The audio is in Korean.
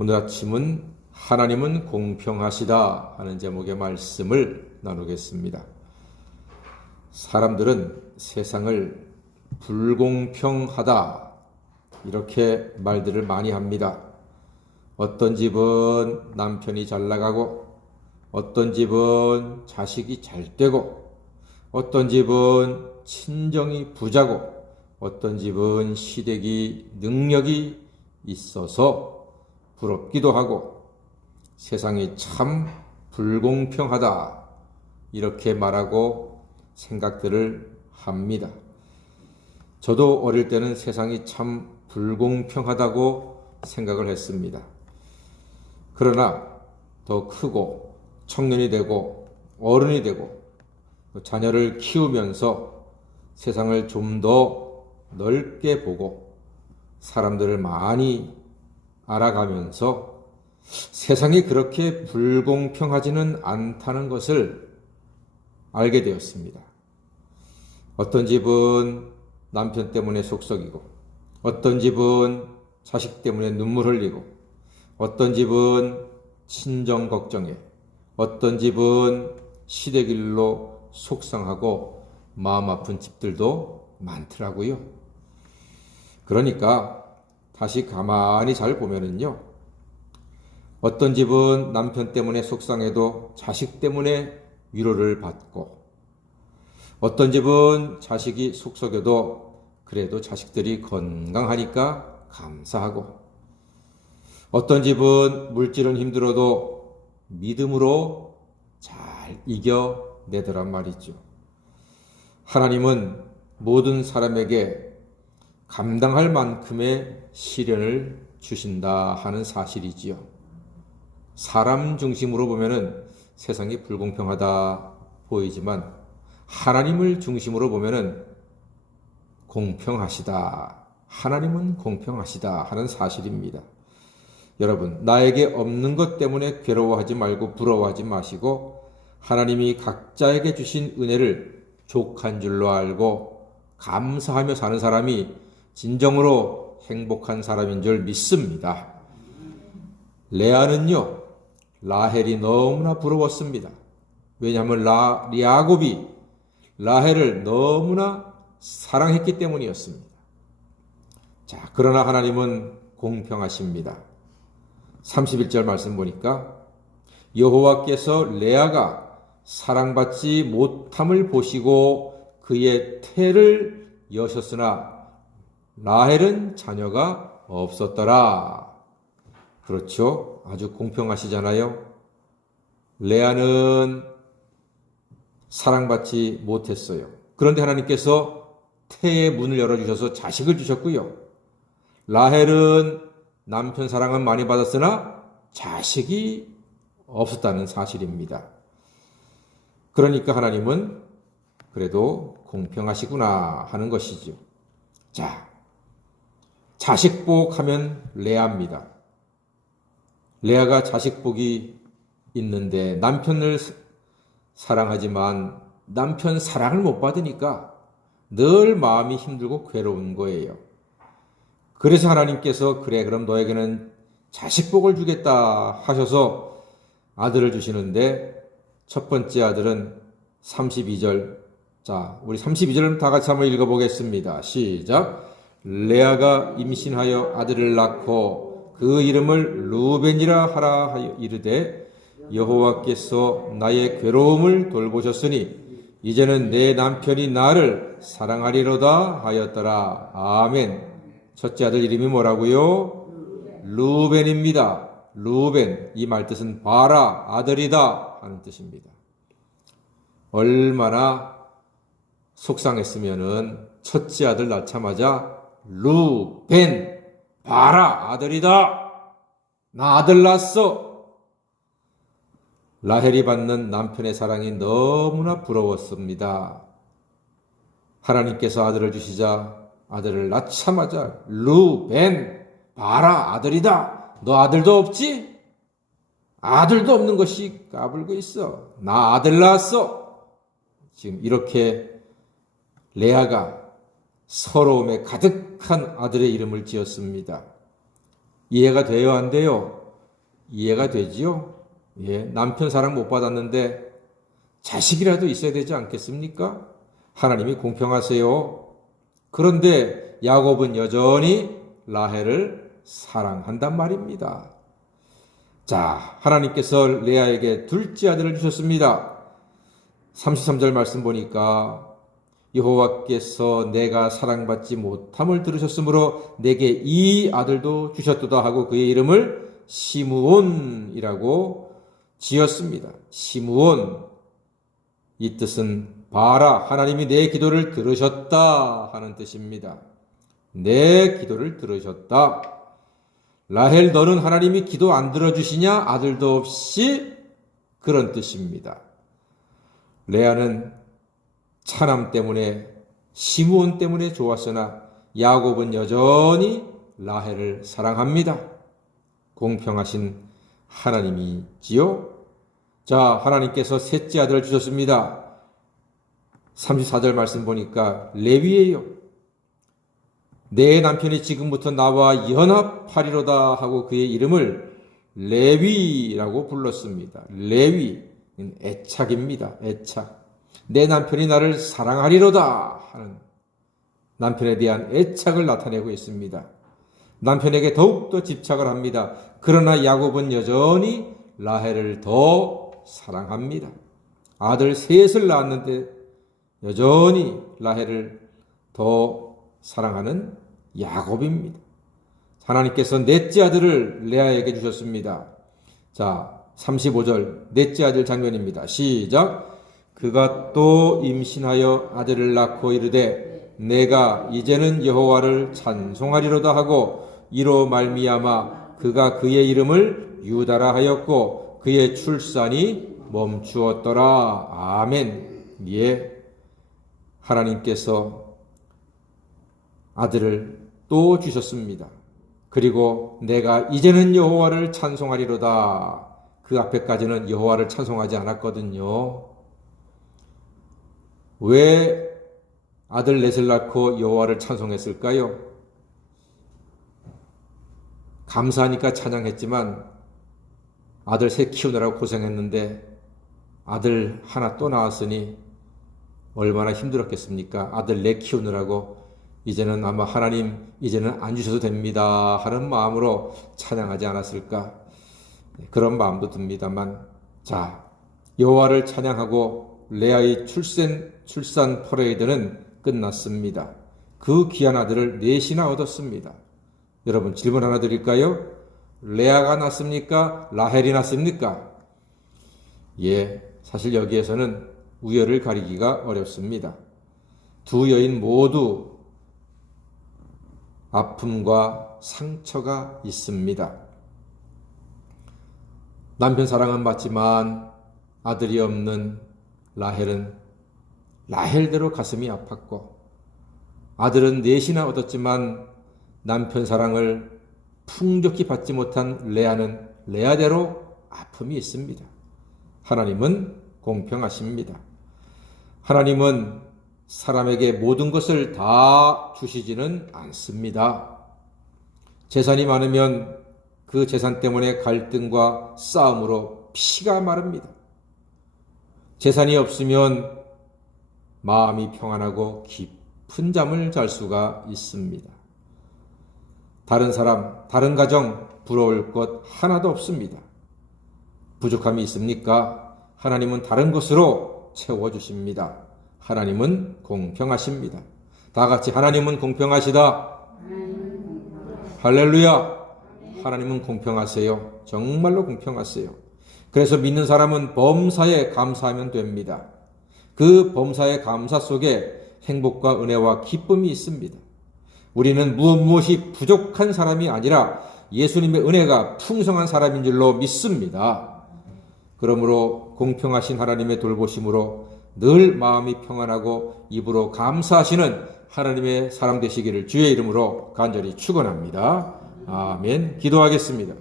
오늘 아침은 하나님은 공평하시다 하는 제목의 말씀을 나누겠습니다. 사람들은 세상을 불공평하다 이렇게 말들을 많이 합니다. 어떤 집은 남편이 잘 나가고 어떤 집은 자식이 잘 되고 어떤 집은 친정이 부자고 어떤 집은 시댁이 능력이 있어서 부럽기도 하고 세상이 참 불공평하다 이렇게 말하고 생각들을 합니다. 저도 어릴 때는 세상이 참 불공평하다고 생각을 했습니다. 그러나 더 크고 청년이 되고 어른이 되고 자녀를 키우면서 세상을 좀 더 넓게 보고 사람들을 많이 알아가면서 세상이 그렇게 불공평하지는 않다는 것을 알게 되었습니다. 어떤 집은 남편 때문에 속썩이고 어떤 집은 자식 때문에 눈물 흘리고 어떤 집은 친정 걱정에 어떤 집은 시댁 일로 속상하고 마음 아픈 집들도 많더라고요. 그러니까 다시 가만히 잘 보면은요. 어떤 집은 남편 때문에 속상해도 자식 때문에 위로를 받고 어떤 집은 자식이 속썩여도 그래도 자식들이 건강하니까 감사하고 어떤 집은 물질은 힘들어도 믿음으로 잘 이겨내더란 말이죠. 하나님은 모든 사람에게 감당할 만큼의 시련을 주신다 하는 사실이지요. 사람 중심으로 보면은 세상이 불공평하다 보이지만 하나님을 중심으로 보면은 공평하시다. 하나님은 공평하시다 하는 사실입니다. 여러분, 나에게 없는 것 때문에 괴로워하지 말고 부러워하지 마시고 하나님이 각자에게 주신 은혜를 족한 줄로 알고 감사하며 사는 사람이 진정으로 행복한 사람인 줄 믿습니다. 레아는요, 라헬이 너무나 부러웠습니다. 왜냐하면 야곱이 라헬을 너무나 사랑했기 때문이었습니다. 자, 그러나 하나님은 공평하십니다. 31절 말씀 보니까 여호와께서 레아가 사랑받지 못함을 보시고 그의 태를 여셨으나 라헬은 자녀가 없었더라. 그렇죠? 아주 공평하시잖아요. 레아는 사랑받지 못했어요. 그런데 하나님께서 태의 문을 열어주셔서 자식을 주셨고요. 라헬은 남편 사랑은 많이 받았으나 자식이 없었다는 사실입니다. 그러니까 하나님은 그래도 공평하시구나 하는 것이죠. 자, 자식복 하면 레아입니다. 레아가 자식복이 있는데 남편을 사랑하지만 남편 사랑을 못 받으니까 늘 마음이 힘들고 괴로운 거예요. 그래서 하나님께서 그래 그럼 너에게는 자식복을 주겠다 하셔서 아들을 주시는데 첫 번째 아들은 32절. 자, 우리 32절은 다 같이 한번 읽어보겠습니다. 시작. 레아가 임신하여 아들을 낳고 그 이름을 루벤이라 하라 하여 이르되 여호와께서 나의 괴로움을 돌보셨으니 이제는 내 남편이 나를 사랑하리로다 하였더라. 아멘. 첫째 아들 이름이 뭐라고요? 루벤입니다. 루벤, 이 말뜻은 바라, 아들이다 하는 뜻입니다. 얼마나 속상했으면은 첫째 아들 낳자마자 루벤, 바라, 아들이다. 나 아들 낳았어. 라헬이 받는 남편의 사랑이 너무나 부러웠습니다. 하나님께서 아들을 주시자 아들을 낳자마자 루벤, 바라, 아들이다. 너 아들도 없지? 아들도 없는 것이 까불고 있어. 나 아들 낳았어. 지금 이렇게 레아가 서러움에 가득한 아들의 이름을 지었습니다. 이해가 돼요, 안 돼요? 이해가 되지요? 예, 남편 사랑 못 받았는데 자식이라도 있어야 되지 않겠습니까? 하나님이 공평하세요. 그런데 야곱은 여전히 라헬을 사랑한단 말입니다. 자, 하나님께서 레아에게 둘째 아들을 주셨습니다. 33절 말씀 보니까 여호와께서 내가 사랑받지 못함을 들으셨으므로 내게 이 아들도 주셨도다 하고 그의 이름을 시므온이라고 지었습니다. 시므온, 이 뜻은 봐라, 하나님이 내 기도를 들으셨다 하는 뜻입니다. 내 기도를 들으셨다. 라헬, 너는 하나님이 기도 안 들어주시냐? 아들도 없이, 그런 뜻입니다. 레아는 차남 때문에, 시므온 때문에 좋았으나 야곱은 여전히 라헬을 사랑합니다. 공평하신 하나님이지요. 자, 하나님께서 셋째 아들을 주셨습니다. 34절 말씀 보니까 레위예요. 내 남편이 지금부터 나와 연합하리로다 하고 그의 이름을 레위라고 불렀습니다. 레위, 애착입니다. 애착. 내 남편이 나를 사랑하리로다 하는 남편에 대한 애착을 나타내고 있습니다. 남편에게 더욱더 집착을 합니다. 그러나 야곱은 여전히 라헬을 더 사랑합니다. 아들 셋을 낳았는데 여전히 라헬을 더 사랑하는 야곱입니다. 하나님께서 넷째 아들을 레아에게 주셨습니다. 자, 35절 넷째 아들 장면입니다. 시작. 그가 또 임신하여 아들을 낳고 이르되 내가 이제는 여호와를 찬송하리로다 하고 이로 말미암아 그가 그의 이름을 유다라 하였고 그의 출산이 멈추었더라. 아멘. 예, 하나님께서 아들을 또 주셨습니다. 그리고 내가 이제는 여호와를 찬송하리로다. 그 앞에까지는 여호와를 찬송하지 않았거든요. 왜 아들 넷을 낳고 여호와를 찬송했을까요? 감사하니까 찬양했지만 아들 셋 키우느라고 고생했는데 아들 하나 또 낳았으니 얼마나 힘들었겠습니까? 아들 넷 키우느라고 이제는 아마 하나님 이제는 안 주셔도 됩니다 하는 마음으로 찬양하지 않았을까? 그런 마음도 듭니다만, 자, 여호와를 찬양하고 레아의 출산 퍼레이드는 끝났습니다. 그 귀한 아들을 넷이나 얻었습니다. 여러분, 질문 하나 드릴까요? 레아가 낳습니까? 라헬이 낳습니까? 예, 사실 여기에서는 우열을 가리기가 어렵습니다. 두 여인 모두 아픔과 상처가 있습니다. 남편 사랑은 받지만 아들이 없는 라헬은 라헬대로 가슴이 아팠고, 아들은 넷이나 얻었지만 남편 사랑을 풍족히 받지 못한 레아는 레아대로 아픔이 있습니다. 하나님은 공평하십니다. 하나님은 사람에게 모든 것을 다 주시지는 않습니다. 재산이 많으면 그 재산 때문에 갈등과 싸움으로 피가 마릅니다. 재산이 없으면 마음이 평안하고 깊은 잠을 잘 수가 있습니다. 다른 사람, 다른 가정 부러울 것 하나도 없습니다. 부족함이 있습니까? 하나님은 다른 것으로 채워주십니다. 하나님은 공평하십니다. 다 같이 하나님은 공평하시다. 할렐루야. 하나님은 공평하세요. 정말로 공평하세요. 그래서 믿는 사람은 범사에 감사하면 됩니다. 그 범사의 감사 속에 행복과 은혜와 기쁨이 있습니다. 우리는 무엇이 부족한 사람이 아니라 예수님의 은혜가 풍성한 사람인 줄로 믿습니다. 그러므로 공평하신 하나님의 돌보심으로 늘 마음이 평안하고 입으로 감사하시는 하나님의 사람 되시기를 주의 이름으로 간절히 축원합니다. 아멘. 기도하겠습니다.